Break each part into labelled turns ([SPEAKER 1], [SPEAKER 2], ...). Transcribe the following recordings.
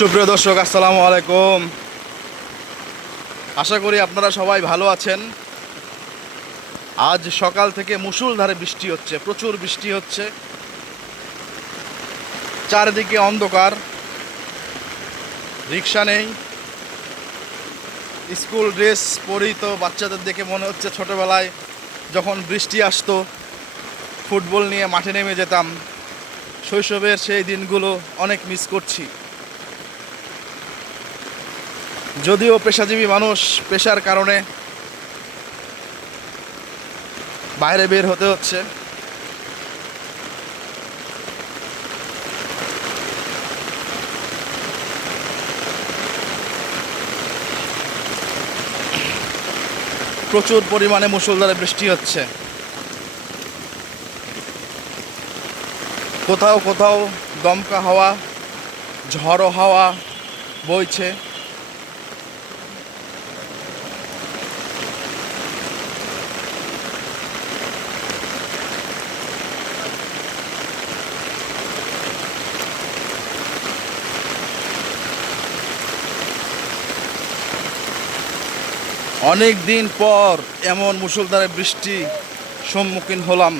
[SPEAKER 1] সুপ্রিয় দর্শক, আসসালামু আলাইকুম। আশা করি আপনারা সবাই ভালো আছেন। আজ সকাল থেকে মুষলধারে বৃষ্টি হচ্ছে, প্রচুর বৃষ্টি হচ্ছে। চারিদিকে অন্ধকার, রিক্সা নেই। স্কুল ড্রেস পরিত বাচ্চাদের দেখে মনে হচ্ছে ছোটবেলায় যখন বৃষ্টি আসতো, ফুটবল নিয়ে মাঠে নেমে যেতাম। শৈশবের সেই দিনগুলো অনেক মিস করছি। যদিও পেশাজীবী মানুষ পেশার কারণে বাইরে বের হতে হচ্ছে। প্রচুর পরিমাণে মুষলধারে বৃষ্টি হচ্ছে। কোথাও কোথাও দমকা হাওয়া, ঝড়ো হাওয়া বইছে। অনেক দিন পর এমন মুসলধারে বৃষ্টি সম্মুখীন হলাম।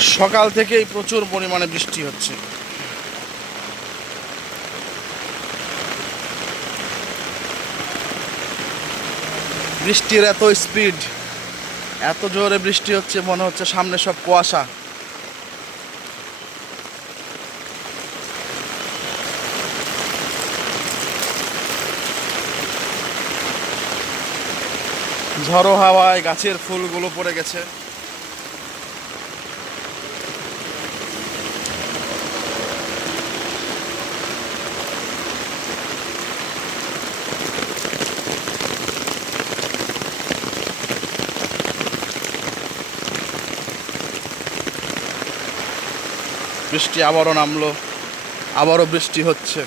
[SPEAKER 1] সকাল থেকেই প্রচুর পরিমাণে বৃষ্টি হচ্ছে। বৃষ্টির এত স্পিড, এত জোরে বৃষ্টি হচ্ছে মনে হচ্ছে সামনে সব কুয়াশা। ঝড়ো হাওয়ায় গাছের ফুলগুলো পড়ে গেছে। বৃষ্টি আবারও নামলো আবারও বৃষ্টি হচ্ছে।